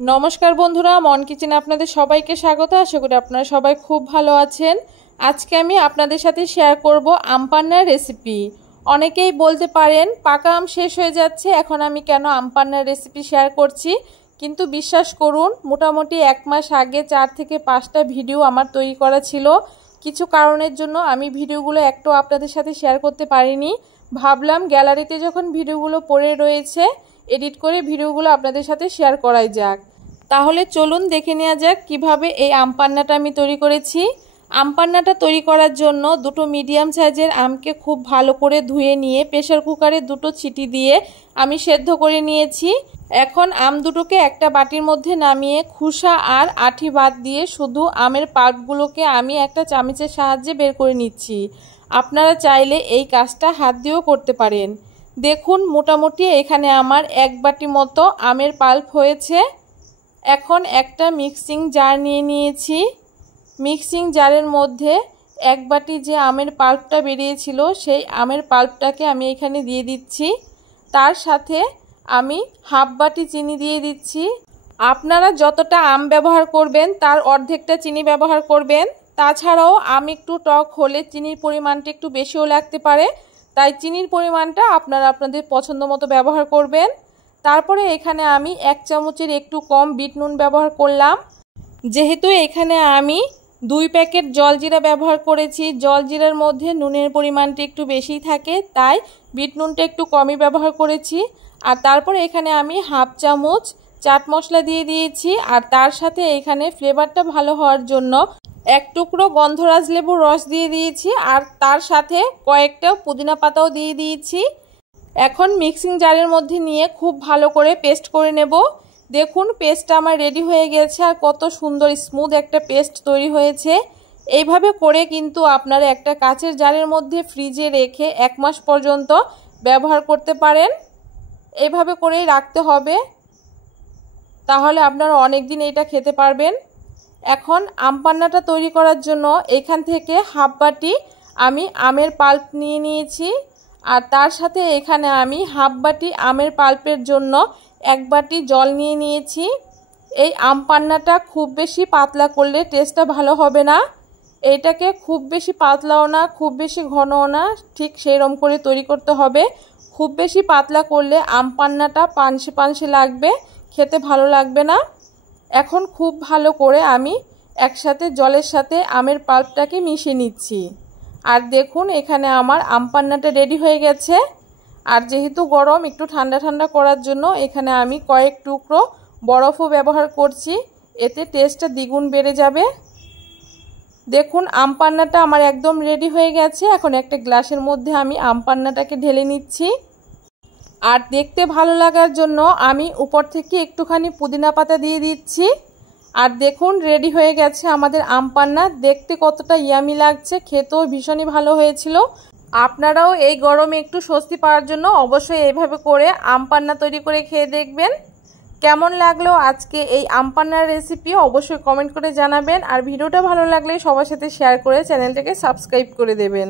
नमस्कार बंधुरा मन किचेने आपनादेर सबाइके स्वागत। आशा करी आपनारा सबाई खूब भालो आछेन। आजके आमी आपनादेर साथे शेयर करब आम पान्नार रेसिपि। अनेकेई बोलते पारेन पाका आम शेष हये जाच्छे, एखन आमी केन आम पान्नार रेसिपि शेयर करछि, किन्तु विश्वास करुन मोटामुटी एक मास आगे 4 থেকে 5টা भिडियो आमार तैरि करा छिलो। किछु कारणेर जोन्नो आमी भिडियोगुलो एकटु आपनादेर साथे शेयर करते पारिनी। भाबलाम ग्यालारिते जखन भिडियोगुलो पड़े रयेछे एडिट करे भिडियोगुलो आपनादेर साथे शेयर कराई जाक। ताहले चलुन देखे नेওয়া যাক কিভাবে এই আম পান্নাটা আমি তৈরি করেছি। আম পান্নাটা তৈরি করার জন্য দুটো মিডিয়াম সাইজের আমকে খুব ভালো করে ধুয়ে নিয়ে প্রেসার কুকারে দুটো সিটি দিয়ে আমি সেদ্ধ করে নিয়েছি। এখন আম দুটোকে একটা বাটির মধ্যে নামিয়ে খোসা আর আঠি বাদ দিয়ে শুধু আমের পাল্পগুলোকে আমি একটা চামচের সাহায্যে বের করে নিচ্ছি। আপনারা চাইলে এই কাজটা হাত দিয়েও করতে পারেন। দেখুন মোটামুটি এখানে আমার এক বাটি মতো আমের পাল্প হয়েছে। এখন একটা মিক্সিং জার নিয়ে নিয়েছি। মিক্সিং জারের মধ্যে এক বাটি যে আমের পাল্পটা বেরিয়েছিল সেই আমের পাল্পটাকে আমি এখানে দিয়ে দিচ্ছি। তার সাথে আমি হাফ বাটি চিনি দিয়ে দিচ্ছি। আপনারা যতটা আম ব্যবহার করবেন তার অর্ধেকটা চিনি ব্যবহার করবেন। তাছাড়াও আম একটু টক হলে চিনির পরিমাণটা একটু বেশিও লাগতে পারে, তাই চিনির পরিমাণটা আপনারা আপনাদের পছন্দ মতো ব্যবহার করবেন। তারপরে এখানে আমি এক চামচের একটু কম বিট নুন ব্যবহার করলাম। যেহেতু এখানে আমি 2 প্যাকেট জলজিরা ব্যবহার করেছি, জলজিরার মধ্যে নুনের পরিমাণটা একটু বেশি থাকে, তাই বিট নুনটা একটু কমই ব্যবহার করেছি। আর তারপরে এখানে আমি হাফ চামচ চাট মশলা দিয়ে দিয়েছি। আর তার সাথে এখানে ফ্লেভারটা ভালো হওয়ার জন্য এক টুকরো গন্ধরাজ লেবুর রস দিয়ে দিয়েছি। আর তার সাথে কয়েকটা পুদিনা পাতাও দিয়ে দিয়েছি। এখন মিক্সিং জারের মধ্যে নিয়ে খুব ভালো করে পেস্ট করে নেব। দেখুন পেস্টটা আমার রেডি হয়ে গেছে আর কত সুন্দর স্মুথ একটা পেস্ট তৈরি হয়েছে। এইভাবে করে কিন্তু আপনারা একটা কাচের জারের মধ্যে ফ্রিজে রেখে 1 মাস পর্যন্ত ব্যবহার করতে পারেন। এইভাবে করেই রাখতে হবে, তাহলে আপনারা অনেক দিন এটা খেতে পারবেন। এখন আম পান্নাটা তৈরি করার জন্য এখান থেকে হাফ বাটি আমি আমের পাল্প নিয়ে নিয়েছি। আর তার সাথে এখানে আমি হাফ বাটি আমের পাল্পের জন্য 1 বাটি জল নিয়ে নিয়েছি। এই আম পান্নাটা খুব বেশি পাতলা করলে টেস্টটা ভালো হবে না। এইটাকে খুব বেশি পাতলাও না খুব বেশি ঘনও না, ঠিক সেইরকম করে তৈরি করতে হবে। খুব বেশি পাতলা করলে আম পান্নাটা পানসে পানসে লাগবে, খেতে ভালো লাগবে না। এখন খুব ভালো করে আমি একসাথে জলের সাথে আমের পাল্পটাকে মিশিয়ে নিচ্ছি। আর দেখুন এখানে আমার আম পান্নাটা রেডি হয়ে গেছে। আর যেহেতু গরম একটু ঠান্ডা ঠান্ডা করার জন্য এখানে আমি কয়েক টুকরো বরফও ব্যবহার করছি, এতে টেস্টটা দ্বিগুণ বেড়ে যাবে। দেখুন আম পান্নাটা আমার একদম রেডি হয়ে গেছে। এখন একটা গ্লাসের মধ্যে আমি আম পান্নাটাকে ঢেলে নিচ্ছি। আর দেখতে ভালো লাগার জন্য আমি উপর থেকে একটুখানি পুদিনা পাতা দিয়ে দিচ্ছি। আর দেখুন রেডি হয়ে গেছে আমাদের আম পান্না। দেখতে কতটা ইয়ামি লাগছে, খেতেও ভীষণই ভালো হয়েছিল। আপনারাও এই গরমে একটু স্বস্তি পাওয়ার জন্য অবশ্যই এইভাবে করে আম পান্না তৈরি করে খেয়ে দেখবেন। কেমন লাগলো আজকে এই আম পান্নার রেসিপি অবশ্যই কমেন্ট করে জানাবেন। আর ভিডিওটা ভালো লাগলে সবার সাথে শেয়ার করে চ্যানেলটাকে সাবস্ক্রাইব করে দেবেন।